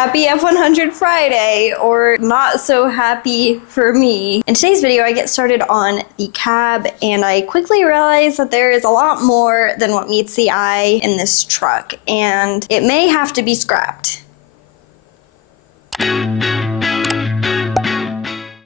happy F100 Friday, or not so happy for me. In today's video, I get started on the cab, and I quickly realize that there is a lot more than what meets the eye in this truck, and it may have to be scrapped.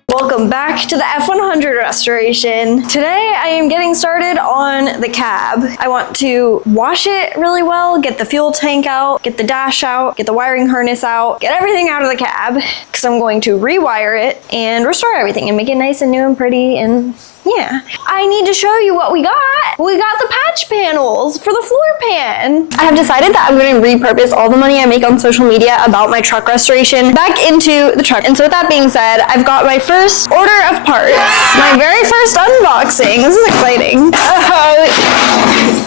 Welcome back to the F100 restoration. Today I am getting started on the cab. I want to wash it really well, get the fuel tank out, get the dash out, get the wiring harness out, get everything out of the cab, because I'm going to rewire it and restore everything and make it nice and new and pretty, and yeah. I need to show you what we got. We got the patch panels for the floor pan. I have decided that I'm going to repurpose all the money I make on social media about my truck restoration back into the truck. And so with that being said, I've got my first order of parts. My very first unboxing. This is exciting.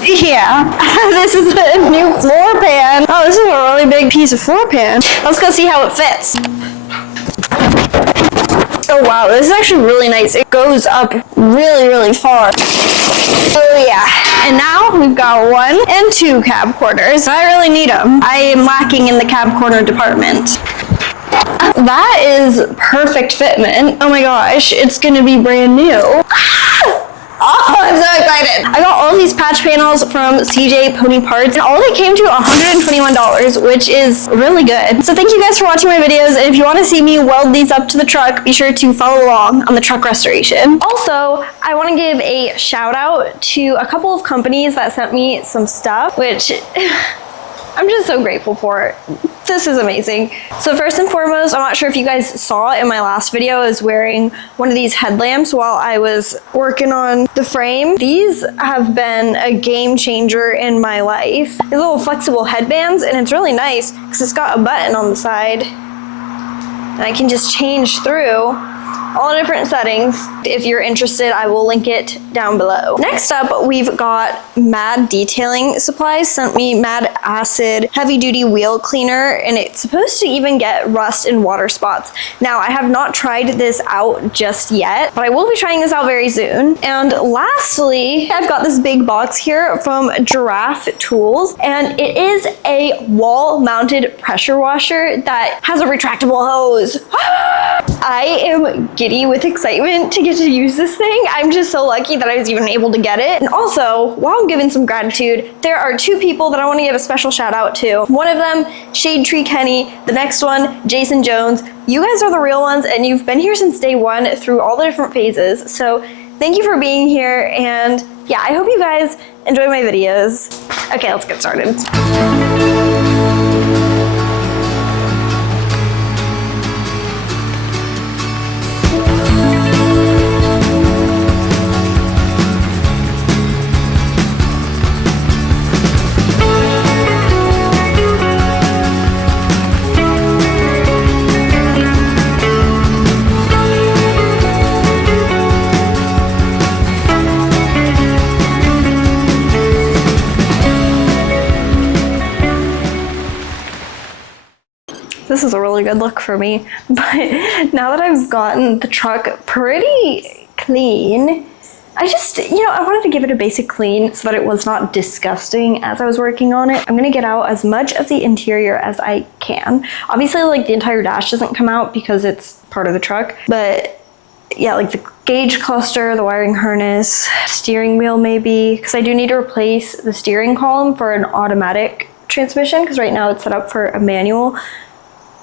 Yeah. This is a new floor pan. Oh, this is a really big piece of floor pan. Let's go see how it fits. Oh wow, this is actually really nice. It goes up really, really far. Oh yeah. And now we've got 1 and 2 cab corners. I really need them. I am lacking in the cab corner department. That is perfect fitment. Oh my gosh, it's gonna be brand new. Oh, I'm so excited. I got all these patch panels from CJ Pony Parts, and all they came to $121, which is really good. So thank you guys for watching my videos, and if you want to see me weld these up to the truck, be sure to follow along on the truck restoration. Also, I want to give a shout out to a couple of companies that sent me some stuff, which I'm just so grateful for. This is amazing. So first and foremost, I'm not sure if you guys saw in my last video, I was wearing one of these headlamps while I was working on the frame. These have been a game changer in my life. These little flexible headbands, and it's really nice because it's got a button on the side and I can just change through all the different settings. If you're interested, I will link it down below. Next up, we've got Mad Detailing Supplies sent me Mad Acid Heavy Duty Wheel Cleaner, and it's supposed to even get rust and water spots. Now, I have not tried this out just yet, but I will be trying this out very soon. And lastly, I've got this big box here from Giraffe Tools, and it is a wall-mounted pressure washer that has a retractable hose. I am giddy with excitement to get to use this thing. I'm just so lucky that I was even able to get it. And also, while I'm giving some gratitude, there are 2 people that I want to give a special shout out to. One of them, Shade Tree Kenny. The next one, Jason Jones. You guys are the real ones, and you've been here since day 1 through all the different phases. So thank you for being here, and yeah, I hope you guys enjoy my videos. Okay, let's get started. This is a really good look for me, but now that I've gotten the truck pretty clean, I just, I wanted to give it a basic clean so that it was not disgusting as I was working on it. I'm gonna get out as much of the interior as I can. Obviously, like, the entire dash doesn't come out because it's part of the truck, but yeah, like the gauge cluster, the wiring harness, steering wheel maybe, because I do need to replace the steering column for an automatic transmission, because right now it's set up for a manual.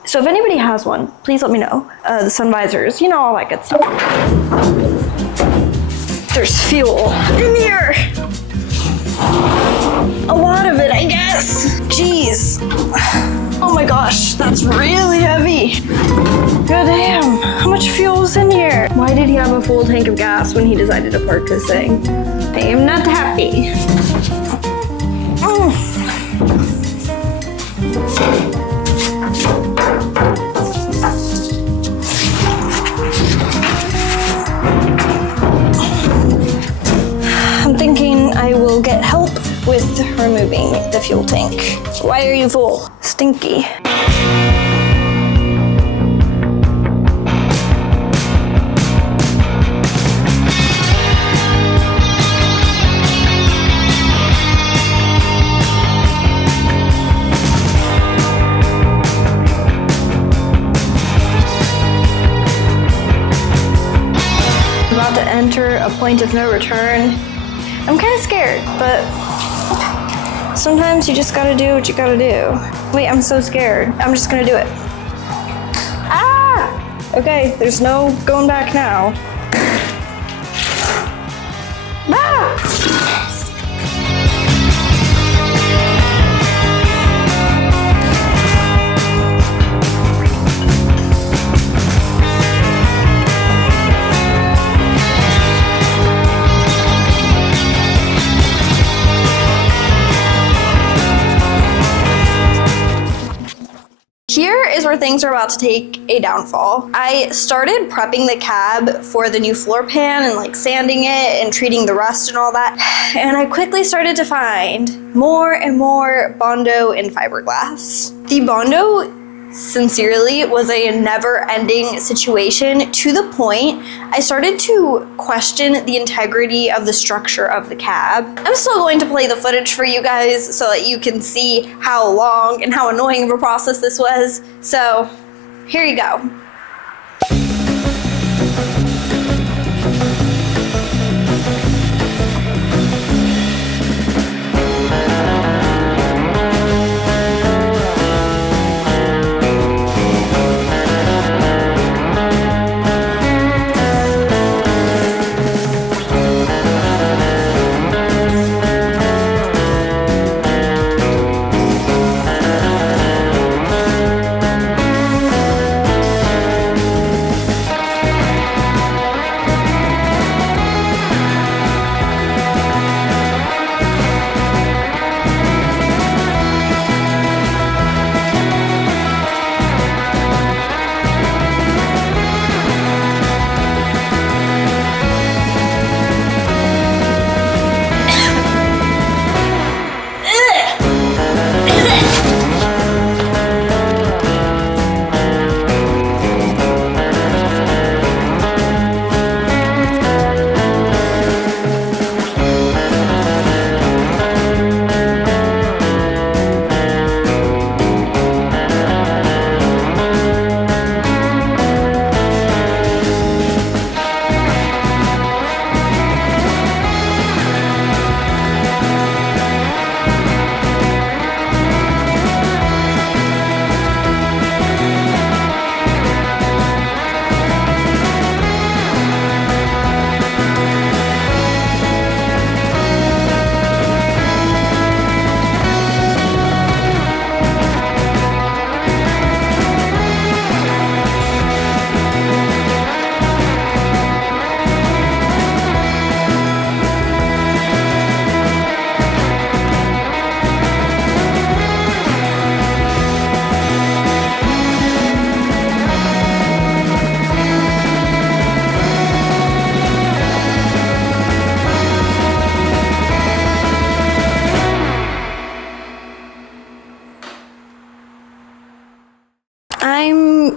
So if anybody has one, please let me know. The sun visors, all that good stuff. There's fuel in here. A lot of it, I guess. Jeez. Oh my gosh, that's really heavy. God damn, how much fuel is in here? Why did he have a full tank of gas when he decided to park this thing? I am not happy. I'm thinking I will get help with removing the fuel tank. Why are you full? Stinky. point of no return. I'm kind of scared, but sometimes you just gotta do what you gotta do. Wait, I'm so scared. I'm just gonna do it. Ah! Okay, there's no going back now. Ah! Here is where things are about to take a downfall. I started prepping the cab for the new floor pan and like sanding it and treating the rust and all that. And I quickly started to find more and more bondo and fiberglass. The bondo, sincerely, was a never-ending situation to the point I started to question the integrity of the structure of the cab. I'm still going to play the footage for you guys so that you can see how long and how annoying of a process this was. So, here you go. I'm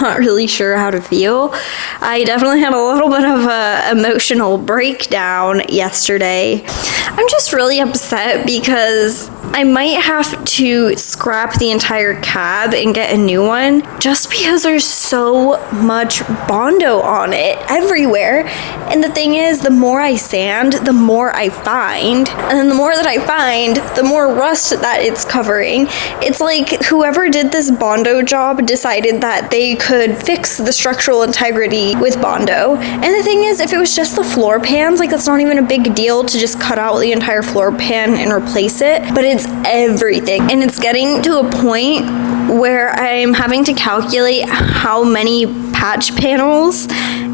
not really sure how to feel. I definitely had a little bit of an emotional breakdown yesterday. I'm just really upset because I might have to scrap the entire cab and get a new one just because there's so much bondo on it everywhere. And the thing is, the more I sand, the more I find. And then the more that I find, the more rust that it's covering. It's like whoever did this bondo job decided that they could fix the structural integrity with bondo. And the thing is, if it was just the floor pans, like that's not even a big deal to just cut out the entire floor pan and replace it. But it's everything. And it's getting to a point where I'm having to calculate how many patch panels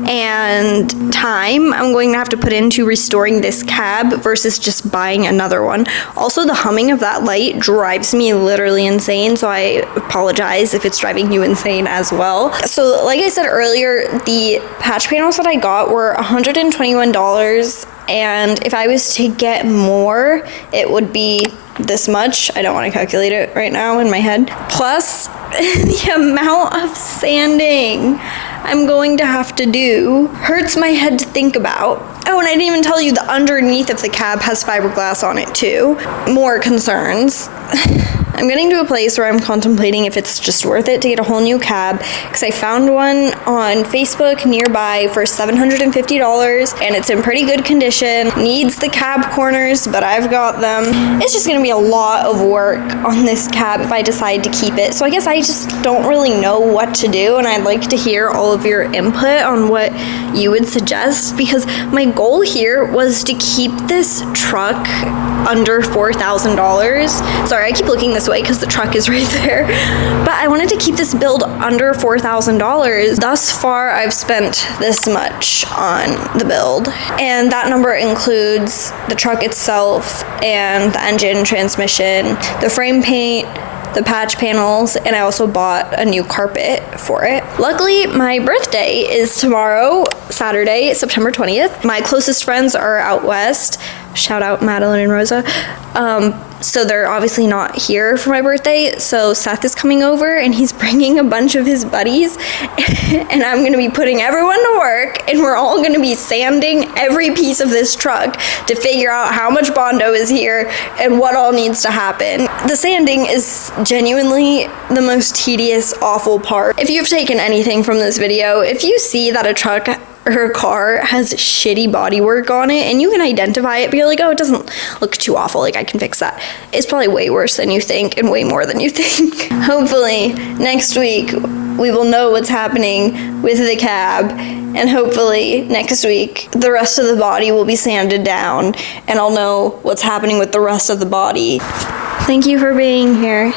and time I'm going to have to put into restoring this cab versus just buying another one. Also, the humming of that light drives me literally insane, so I apologize if it's driving you insane as well. So like I said earlier, the patch panels that I got were $121, and if I was to get more, it would be this much. I don't want to calculate it right now in my head. Plus the amount of sanding I'm going to have to do hurts my head to think about. Oh, and I didn't even tell you the underneath of the cab has fiberglass on it too. More concerns. I'm getting to a place where I'm contemplating if it's just worth it to get a whole new cab, because I found one on Facebook nearby for $750 and it's in pretty good condition. Needs the cab corners, but I've got them. It's just gonna be a lot of work on this cab if I decide to keep it. So I guess I just don't really know what to do, and I'd like to hear all of your input on what you would suggest, because my goal here was to keep this truck under $4,000. Sorry, I keep looking this way because the truck is right there. But I wanted to keep this build under $4,000. Thus far, I've spent this much on the build. And that number includes the truck itself and the engine, transmission, the frame paint, the patch panels, and I also bought a new carpet for it. Luckily, my birthday is tomorrow, Saturday, September 20th. My closest friends are out west. Shout out Madeline and Rosa. So they're obviously not here for my birthday. So Seth is coming over and he's bringing a bunch of his buddies and I'm gonna be putting everyone to work, and we're all gonna be sanding every piece of this truck to figure out how much bondo is here and what all needs to happen. The sanding is genuinely the most tedious, awful part. If you've taken anything from this video, if you see that a truck her car has shitty bodywork on it and you can identify it, but you're like, oh, it doesn't look too awful, like I can fix that. It's probably way worse than you think and way more than you think. Hopefully next week we will know what's happening with the cab, and hopefully next week the rest of the body will be sanded down and I'll know what's happening with the rest of the body. Thank you for being here.